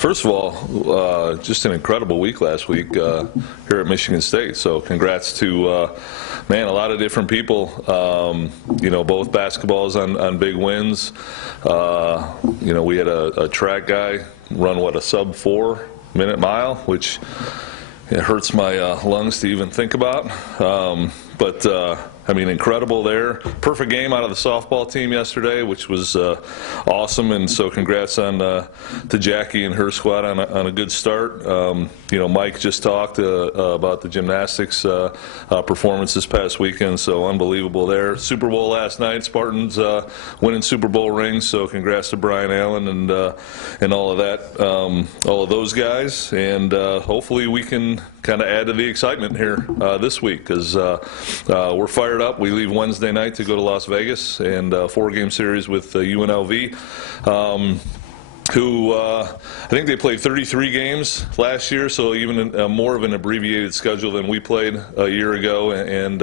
First of all, just an incredible week last week here at Michigan State. So congrats to, man, a lot of different people. Both basketballs on big wins. We had a track guy run, a sub 4-minute mile, which it hurts my lungs to even think about. Incredible there. Perfect game out of the softball team yesterday, which was awesome, and so congrats to Jackie and her squad on a good start. Mike just talked about the gymnastics performance this past weekend, so unbelievable there. Super Bowl last night, Spartans winning Super Bowl rings, so congrats to Brian Allen and all of that, all of those guys, and hopefully we can kind of add to the excitement here this week, because we're fired up. We leave Wednesday night to go to Las Vegas and a 4-game series with UNLV. Who I think they played 33 games last year, so even more of an abbreviated schedule than we played a year ago. And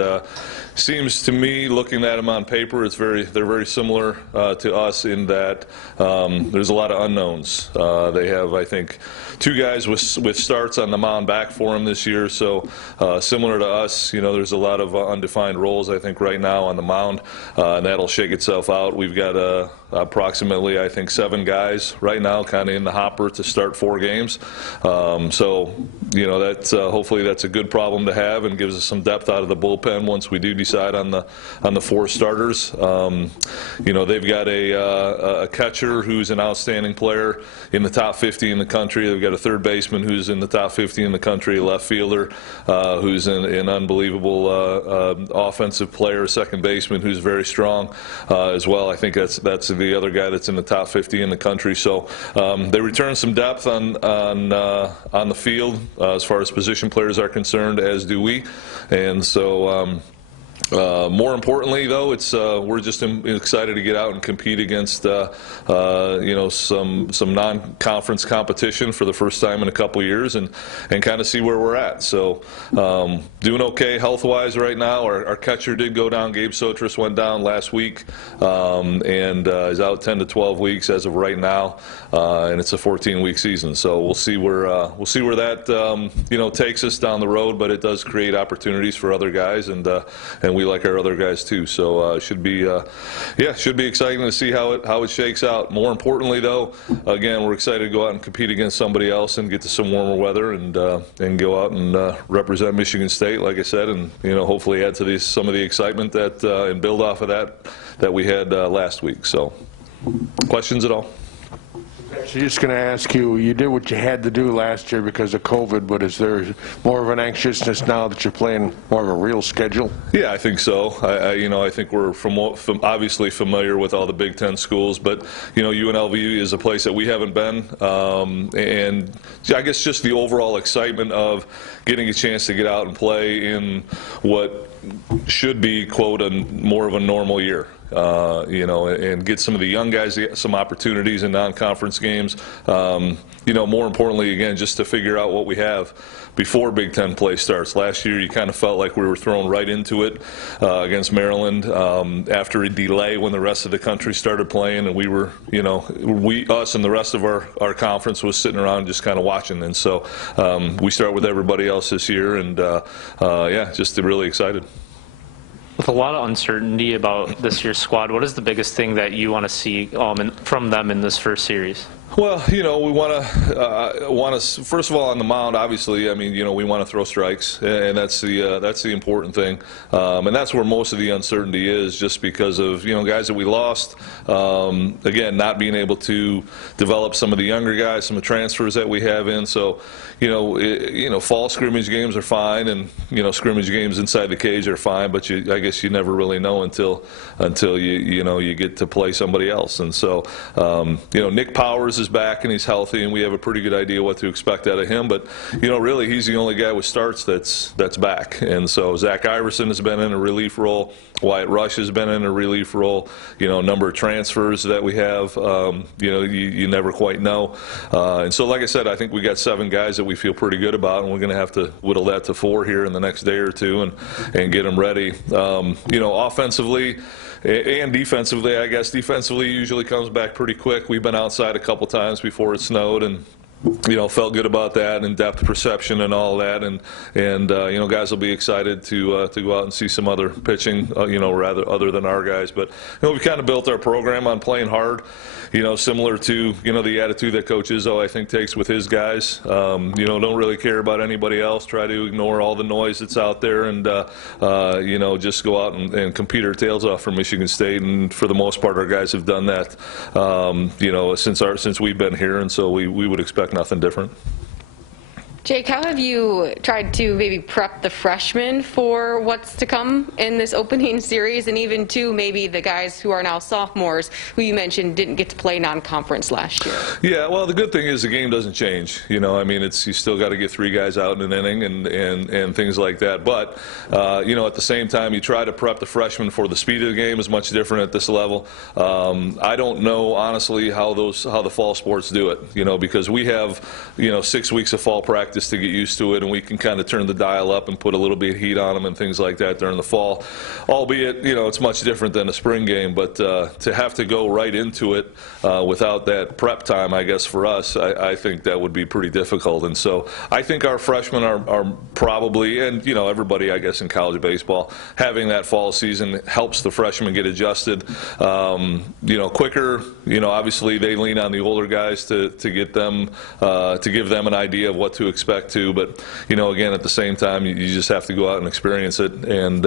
seems to me, looking at them on paper, they're very similar to us in that there's a lot of unknowns. They have, I think, 2 guys with starts on the mound back for them this year, so similar to us. There's a lot of undefined roles, I think, right now on the mound, and that'll shake itself out. We've got approximately, I think, 7 guys right now kind of in the hopper to start 4 games. That's hopefully that's a good problem to have and gives us some depth out of the bullpen once we do decide on the 4 starters. They've got a catcher who's an outstanding player in the top 50 in the country. They've got a third baseman who's in the top 50 in the country, a left fielder who's an unbelievable offensive player, a second baseman who's very strong as well. I think that's the other guy that's in the top 50 in the country. So they return some depth on the field as far as position players are concerned, as do we. And so more importantly, though, we're just excited to get out and compete against some non-conference competition for the first time in a couple years, and kind of see where we're at. So doing okay health-wise right now. Our catcher did go down. Gabe Sotris went down last week and is out 10 to 12 weeks as of right now, and it's a 14-week season. So we'll see where that takes us down the road. But it does create opportunities for other guys, and we like our other guys too. So should be exciting to see how it shakes out. More importantly, though, again, we're excited to go out and compete against somebody else and get to some warmer weather and go out and represent Michigan State, like I said, and hopefully add to some of the excitement and build off of that we had last week. So, questions at all? So just going to ask you, you did what you had to do last year because of COVID, but is there more of an anxiousness now that you're playing more of a real schedule? Yeah, I think so. I think we're obviously familiar with all the Big Ten schools, but UNLV is a place that we haven't been, and I guess just the overall excitement of getting a chance to get out and play in what should be, quote, more of a normal year. And get some of the young guys to get some opportunities in non-conference games. More importantly, again, just to figure out what we have before Big Ten play starts. Last year, you kind of felt like we were thrown right into it against Maryland after a delay when the rest of the country started playing, and we were, us and the rest of our conference was sitting around just kind of watching. And so we start with everybody else this year, and just really excited. With a lot of uncertainty about this year's squad, what is the biggest thing that you want to see from them in this first series? Well, we want to first of all on the mound. Obviously, we want to throw strikes, and that's the important thing, and that's where most of the uncertainty is, just because of guys that we lost. Again, not being able to develop some of the younger guys, some of the transfers that we have in. So, fall scrimmage games are fine, and scrimmage games inside the cage are fine. But I guess you never really know until you get to play somebody else. And so, Nick Powers is back and he's healthy, and we have a pretty good idea what to expect out of him. But really, he's the only guy with starts that's back. And so Zach Iverson has been in a relief role. Wyatt Rush has been in a relief role. Number of transfers that we have. You never quite know. And so, like I said, I think we got 7 guys that we feel pretty good about, and we're going to have to whittle that to 4 here in the next day or two and get them ready. Offensively and defensively, I guess defensively usually comes back pretty quick. We've been outside a couple times before it snowed, and felt good about that and depth perception and all that, and guys will be excited to go out and see some other pitching, rather other than our guys. But we kind of built our program on playing hard, similar to the attitude that Coach Izzo I think takes with his guys. Don't really care about anybody else. Try to ignore all the noise that's out there, and just go out and compete our tails off for Michigan State. And for the most part, our guys have done that, since we've been here, and so we would expect nothing different. Jake, how have you tried to maybe prep the freshmen for what's to come in this opening series, and even to maybe the guys who are now sophomores, who you mentioned didn't get to play non-conference last year? Yeah, well, the good thing is the game doesn't change. You still got to get 3 guys out in an inning and things like that. But at the same time, you try to prep the freshmen for the speed of the game is much different at this level. I don't know honestly how the fall sports do it. Because we have 6 weeks of fall practice to get used to it, and we can kind of turn the dial up and put a little bit of heat on them and things like that during the fall. Albeit, it's much different than a spring game, but to have to go right into it without that prep time, I guess for us, I think that would be pretty difficult. And so I think our freshmen are probably, and everybody I guess in college baseball, having that fall season helps the freshmen get adjusted quicker. Obviously they lean on the older guys to get them to give them an idea of what to expect to, but again, at the same time, you just have to go out and experience it. And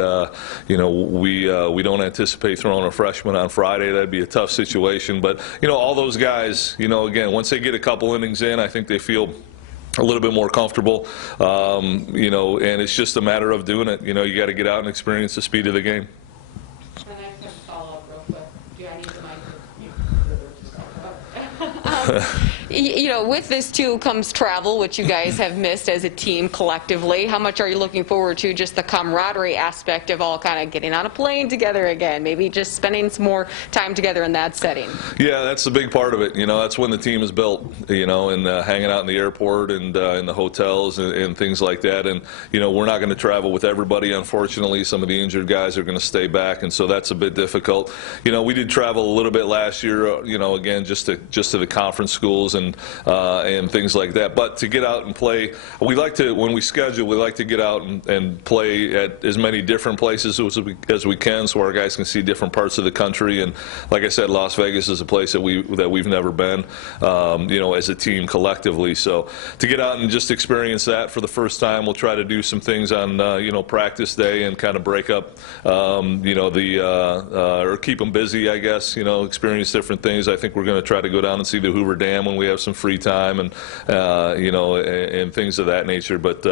we don't anticipate throwing a freshman on Friday. That'd be a tough situation. But all those guys, again, once they get a couple innings in, I think they feel a little bit more comfortable. And it's just a matter of doing it. You got to get out and experience the speed of the game. And I have to follow up real quick. Do I need the mic? With this too comes travel, which you guys have missed as a team collectively. How much are you looking forward to just the camaraderie aspect of all kind of getting on a plane together again, maybe just spending some more time together in that setting? Yeah, that's a big part of it. That's when the team is built, and hanging out in the airport and in the hotels and things like that. And, we're not going to travel with everybody, unfortunately. Some of the injured guys are going to stay back, and so that's a bit difficult. We did travel a little bit last year, again, just to the conference schools and things like that. But to get out and play, when we schedule, we like to get out and play at as many different places as we can, so our guys can see different parts of the country. And like I said, Las Vegas is a place that we've never been, as a team collectively. So to get out and just experience that for the first time, we'll try to do some things on practice day and kind of break up, or keep them busy, I guess. Experience different things. I think we're going to try to go down and see the Hoover Dam when we have some free time, and and things of that nature. But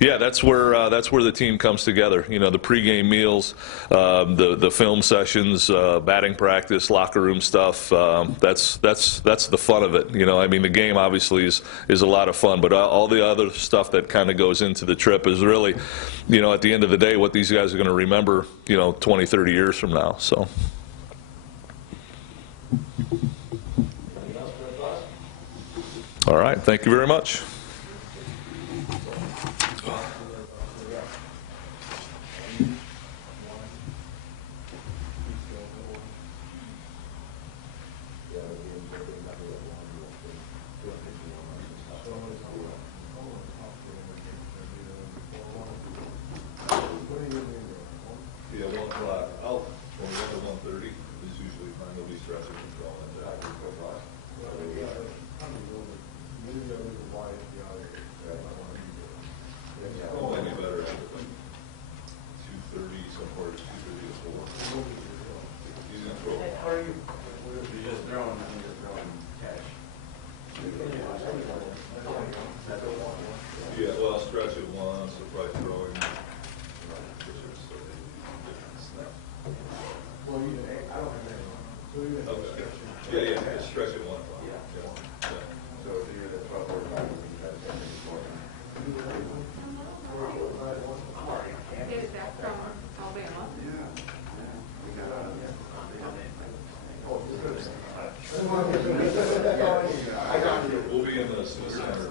yeah, that's where the team comes together. The pregame meals, the film sessions, batting practice, locker room stuff. That's the fun of it. The game obviously is a lot of fun, but all the other stuff that kind of goes into the trip is really, at the end of the day, what these guys are going to remember, 20, 30 years from now. So. All right, thank you very much. Yeah, 1 o'clock. When we get to 1:30, it's usually fine. They'll be stretching and going. Might be better at 2:30, somewhere 2:30 to 4. He's in trouble. You're just throwing cash. Yeah, well, stretch at 1, so probably throwing. Well, I don't have that. So you have Okay. stretch. Yeah, stretch at 1 o'clock. Yeah. Yeah. So you're at 12:45. Is that from Alabama? We'll be in the center. Just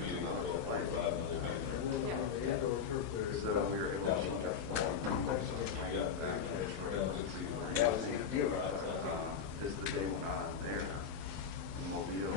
meeting at 12:45, and we'll be there. So we were able to Yeah. That was the deal. Is the day there in Mobile.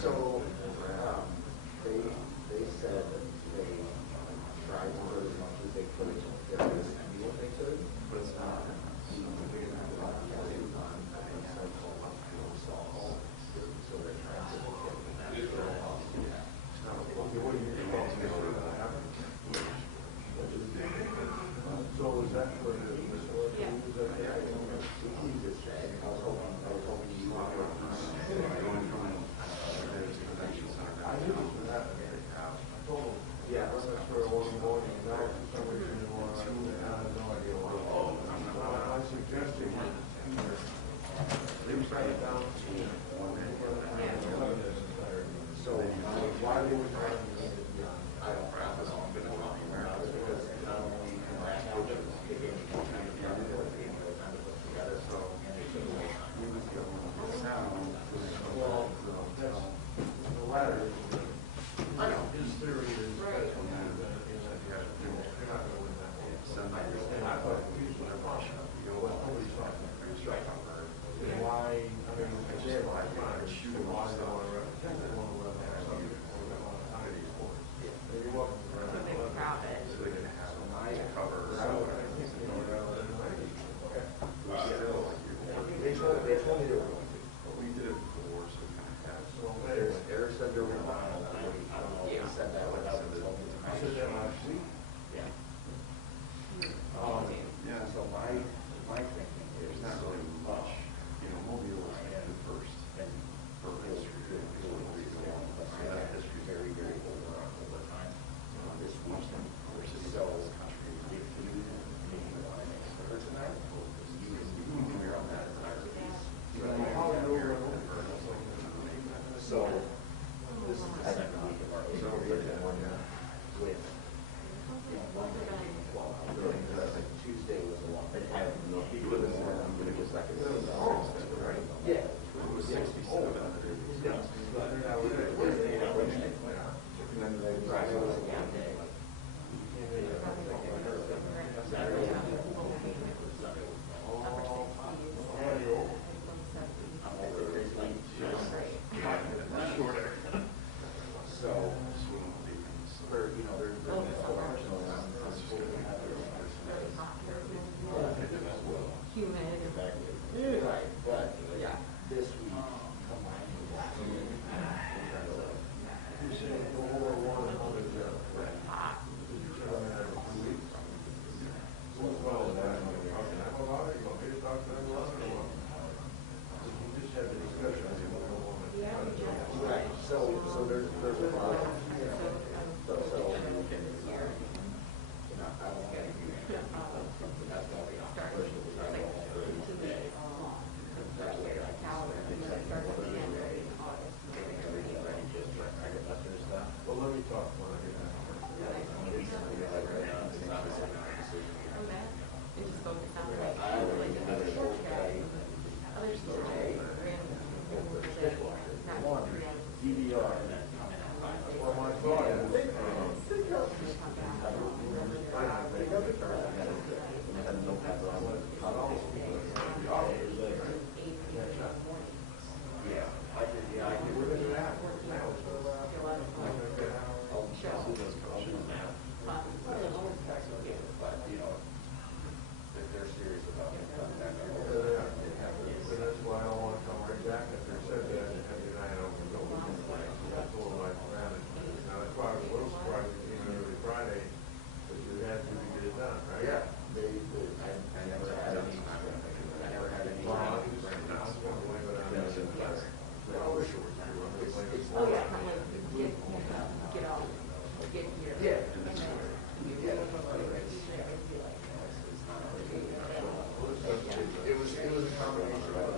So, they said that they tried to do as much as they could to get this and what they could, but it's not. So they're trying So is that for the historical? Yeah, That's where it wasn't going, and now for some reason you want to, I have no idea why. I'm suggesting they write it down. so why they would try to use it, I don't know, because not only can last coaches, they gave me more time to put together, so we was going to sound. Well, that's, the latter is, I know, his theory is. Right. You're not going to win that one. And I thought these were caution, you know, what nobody's talking about. And why, I mean, if they have a hard time, shoot them, why they want to represent, they want to let them have something, or they want to tie these sports. You're welcome. So they would have it. So they didn't have my cover. I would, I think, you know, rather than writing. Okay. They told me they were going to. But we did it before, so we kind of have, so Eric said they were going to. I don't know if he said that without the. I said that last week. Yeah. Yeah. So my thinking is not really much, you know, Mobile was handed first and for history, but I have history very, very over time. This week, so if you want to make sure tonight, you can clear on that entire piece. So this is the second week of our with one thing, well, Tuesday was a long. I don't know if he was but it was like a right? Yeah. It was 67. And then Friday was a game day. Saturday. So, you know, there's Humid. right, but yeah, this week combined with that. You said go over one and one is there. Did you tell me that in 2 weeks? Well, then, you talk to them about it, you want me to talk to them about it, or what? We just had the discussion, I think, we don't want to. Right, so there's a problem. So, you know, I don't get you. That's gonna be on first, because I don't have it today. That way I Well, let me talk when I get back. It just focused on like, other short guys, other short guys, DVR. Well, my thought is, Yeah, I did, yeah, I did. we're going to have, now, so, But, you know, if they're serious about it, so that's why I don't want to come right back after I said that, and have you and I don't go. I told my manager, now that's why I was a little surprised we came in every Friday, but you had to get it done, right? yeah, I never had any, I never had any. Well, I'm just saying, now I'm going to blame it on this. I wish it was true. I'm just like, oh yeah, kind of like get out, get here. Yeah. And then, It was a combination of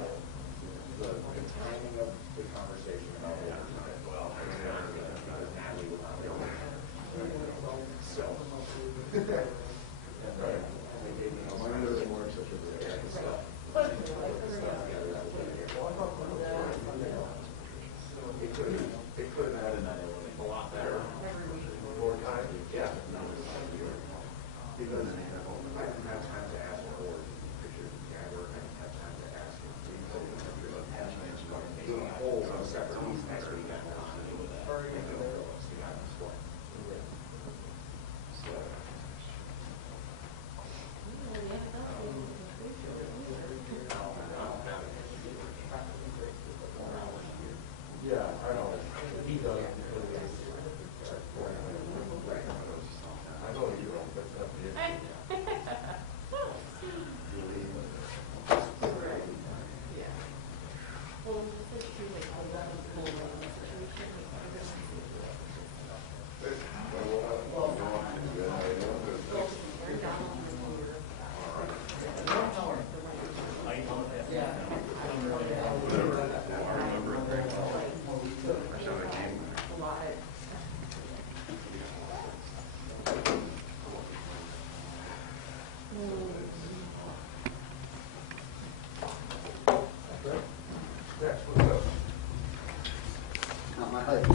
the timing of the conversation about overtime. Well, because Natalie was not there. So. And they gave me my other more such a big stuff. It could have been a lot better. More time? Yeah. haven't had time to ask for pictures of Gabber. I haven't had time to ask him. Whole separate piece next week. Yeah, I know. He does. I know you don't, but that's the issue. Not my height.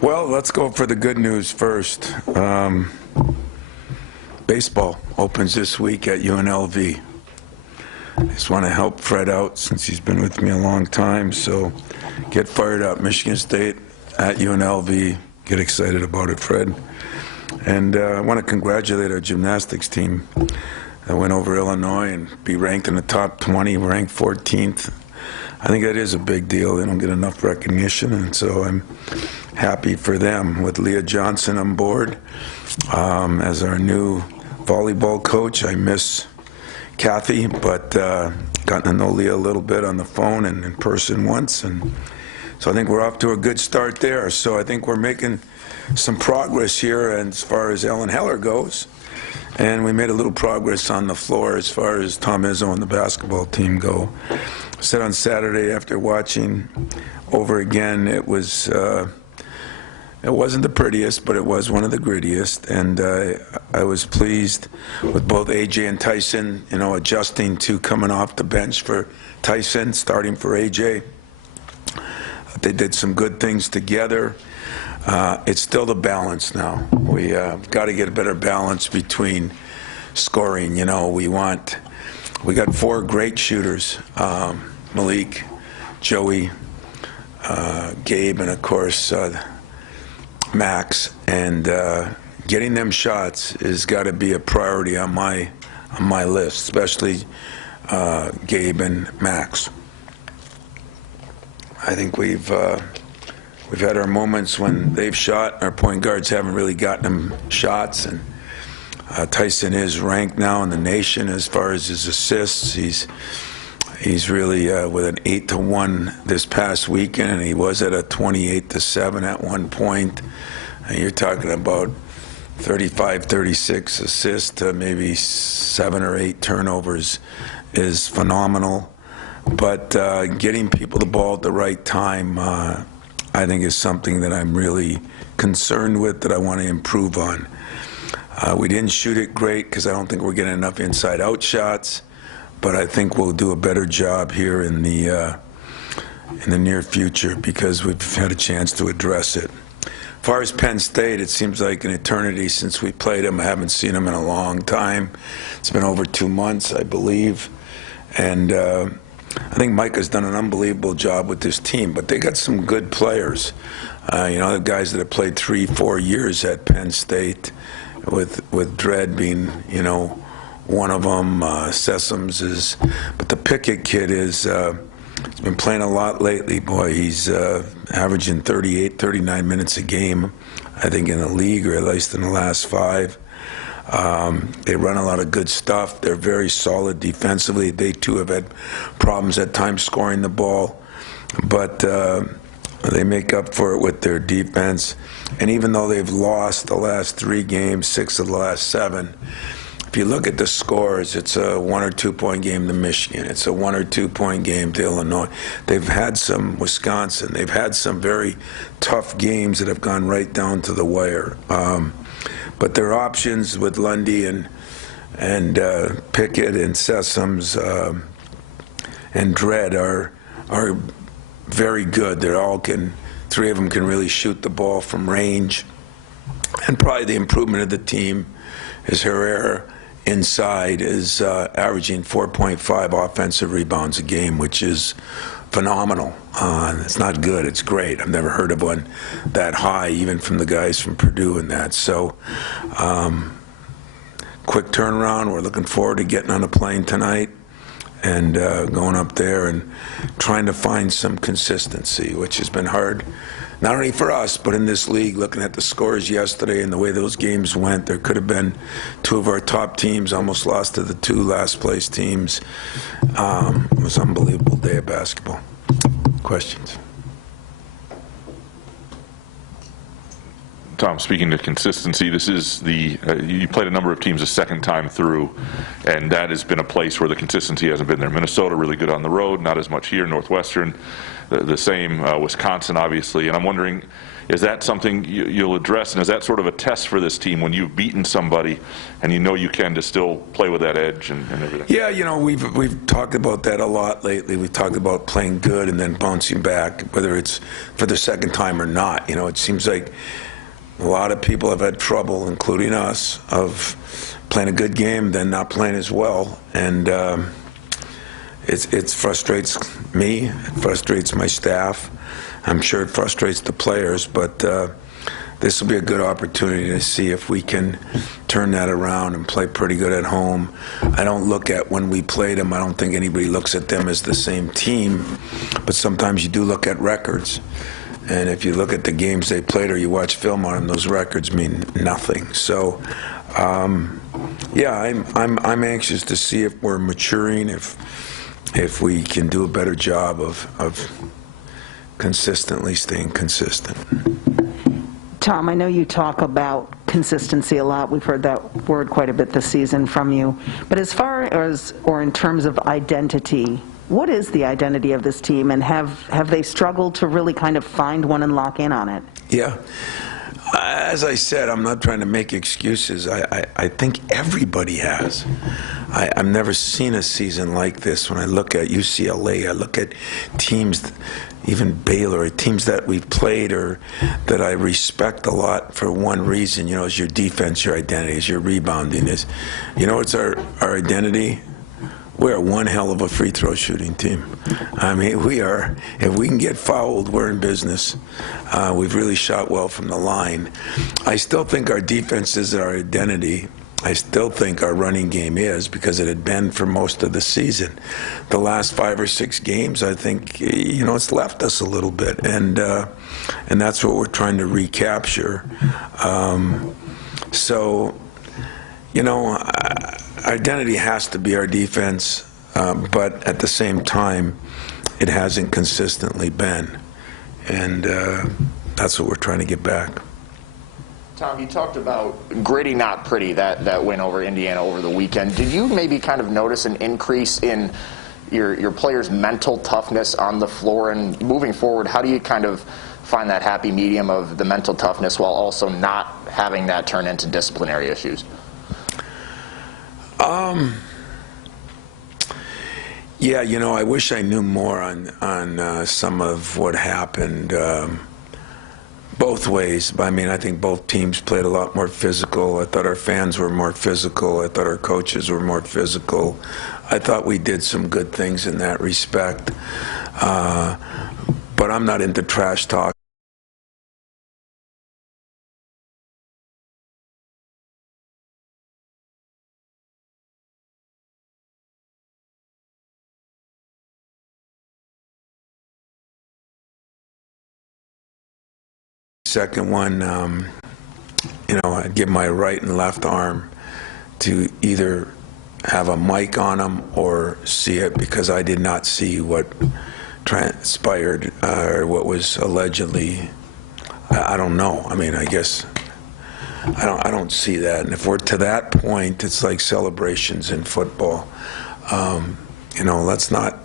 Well, let's go for the good news first. Baseball opens this week at UNLV. I just want to help Fred out since he's been with me a long time, so get fired up. Michigan State at UNLV. Get excited about it, Fred. And I want to congratulate our gymnastics team that went over Illinois and be ranked in the top 20, ranked 14th. I think that is a big deal. They don't get enough recognition, and so I'm happy for them with Leah Johnson on board as our new volleyball coach. I miss Kathy, but gotten to know Leah a little bit on the phone and in person once, and so I think we're off to a good start there. So I think we're making some progress here as far as Ellen Heller goes, and we made a little progress on the floor as far as Tom Izzo and the basketball team go. I said on Saturday after watching over again, it wasn't the prettiest, but it was one of the grittiest, and I was pleased with both AJ and Tyson, adjusting to coming off the bench for Tyson, starting for AJ. They did some good things together. It's still the balance now. We got to get a better balance between scoring. We got four great shooters, Malik, Joey, Gabe, and of course Max, and getting them shots has got to be a priority on my list, especially Gabe and Max. I think we've had our moments when they've shot. Our point guards haven't really gotten them shots, and Tyson is ranked now in the nation as far as his assists. He's really with an 8-to-1 this past weekend, and he was at a 28-to-7 at one point. And you're talking about 35, 36 assists to maybe 7 or 8 turnovers is phenomenal. But getting people the ball at the right time, I think, is something that I'm really concerned with, that I want to improve on. We didn't shoot it great because I don't think we're getting enough inside-out shots, but I think we'll do a better job here in the near future because we've had a chance to address it. As far as Penn State, it seems like an eternity since we played them. I haven't seen them in a long time. It's been over 2 months, I believe. And I think Micah's done an unbelievable job with this team, but they got some good players. The guys that have played 3-4 years at Penn State, with Dredd being, one of them. Sessoms is, but the Pickett kid is, he's been playing a lot lately. Boy, he's averaging 38, 39 minutes a game, I think, in the league, or at least in the last 5. They run a lot of good stuff. They're very solid defensively. They, too, have had problems at times scoring the ball, but they make up for it with their defense. And even though they've lost the last 3 games, 6 of the last 7, if you look at the scores, it's a 1 or 2 point game to Michigan. It's a 1 or 2 point game to Illinois. They've had some Wisconsin. They've had some very tough games that have gone right down to the wire. But their options with Lundy and Pickett and Sessoms, and Dredd are very good. They're all three of them can really shoot the ball from range. And probably the improvement of the team is Herrera inside is averaging 4.5 offensive rebounds a game, which is phenomenal. It's not good, it's great. I've never heard of one that high, even from the guys from Purdue and that. So, quick turnaround. We're looking forward to getting on a plane tonight and going up there and trying to find some consistency, which has been hard, not only for us, but in this league. Looking at the scores yesterday and the way those games went, there could have been two of our top teams almost lost to the two last place teams. It was an unbelievable day of basketball. Questions? Tom, speaking to consistency, this is you played a number of teams a second time through, and that has been a place where the consistency hasn't been there. Minnesota, really good on the road, not as much here. Northwestern, the same. Wisconsin, obviously. And I'm wondering, is that something you'll address, and is that sort of a test for this team when you've beaten somebody and you know you can to still play with that edge and everything? Yeah, you know, we've talked about that a lot lately. We've talked about playing good and then bouncing back, whether it's for the second time or not. You know, it seems like a lot of people have had trouble, including us, of playing a good game, then not playing as well. And it frustrates me, it frustrates my staff. I'm sure it frustrates the players, but this will be a good opportunity to see if we can turn that around and play pretty good at home. I don't look at when we played them, I don't think anybody looks at them as the same team, but sometimes you do look at records. And if you look at the games they played or you watch film on them, those records mean nothing. So, yeah, I'm anxious to see if we're maturing, if we can do a better job of consistently staying consistent. Tom, I know you talk about consistency a lot. We've heard that word quite a bit this season from you. But as far as, or in terms of identity, what is the identity of this team, and have they struggled to really kind of find one and lock in on it? Yeah. As I said, I'm not trying to make excuses. I think everybody has. I've never seen a season like this. When I look at UCLA, I look at teams, even Baylor, teams that we've played or that I respect a lot for one reason, you know, is your defense, your identity, is your rebounding. You know, it's our identity. We're one hell of a free throw shooting team. I mean, we are. If we can get fouled, we're in business. We've really shot well from the line. I still think our defense is our identity. I still think our running game is, because it had been for most of the season. The last 5 or 6 games, I think, you know, it's left us a little bit, and that's what we're trying to recapture. So, you know, identity has to be our defense, but at the same time, it hasn't consistently been, and that's what we're trying to get back. Tom, you talked about gritty, not pretty, that win over Indiana over the weekend. Did you maybe kind of notice an increase in your players' mental toughness on the floor? And moving forward, how do you kind of find that happy medium of the mental toughness while also not having that turn into disciplinary issues? Yeah, you know, I wish I knew more on some of what happened both ways. I mean, I think both teams played a lot more physical. I thought our fans were more physical. I thought our coaches were more physical. I thought we did some good things in that respect. But I'm not into trash talk. Second one, you know, I'd give my right and left arm to either have a mic on them or see it, because I did not see what transpired or what was allegedly. I don't know. I mean, I guess I don't see that. And if we're to that point, it's like celebrations in football. You know, let's not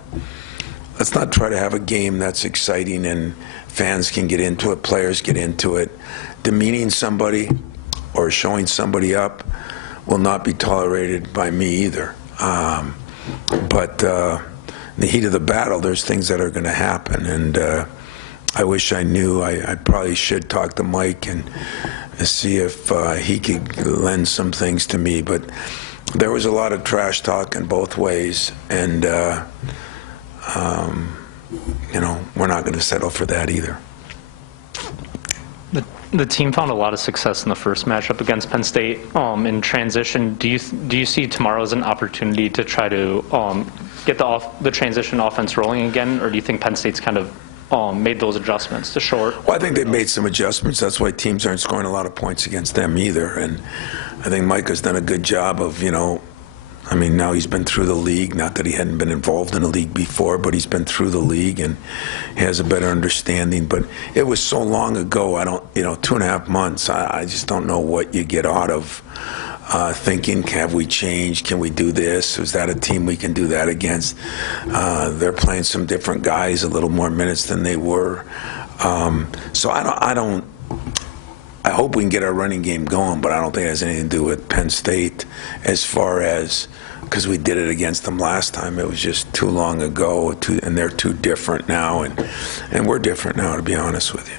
try to have a game that's exciting and fans can get into it, players get into it. Demeaning somebody or showing somebody up will not be tolerated by me either. But the heat of the battle, there's things that are going to happen. And I wish I knew. I probably should talk to Mike and see if he could lend some things to me. But there was a lot of trash talk in both ways, and you know, we're not going to settle for that either. The team found a lot of success in the first matchup against Penn State. In transition, do you see tomorrow as an opportunity to try to get the transition offense rolling again, or do you think Penn State's kind of made those adjustments to short? Well, I think they've made some adjustments. That's why teams aren't scoring a lot of points against them either. And I think Mike has done a good job of, you know, I mean, now he's been through the league. Not that he hadn't been involved in the league before, but he's been through the league and he has a better understanding. But it was so long ago. I don't, you know, 2.5 months. I just don't know what you get out of thinking, have we changed? Can we do this? Is that a team we can do that against? They're playing some different guys, a little more minutes than they were. So I hope we can get our running game going, but I don't think it has anything to do with Penn State as far as, because we did it against them last time. It was just too long ago, and they're too different now, and we're different now, to be honest with you.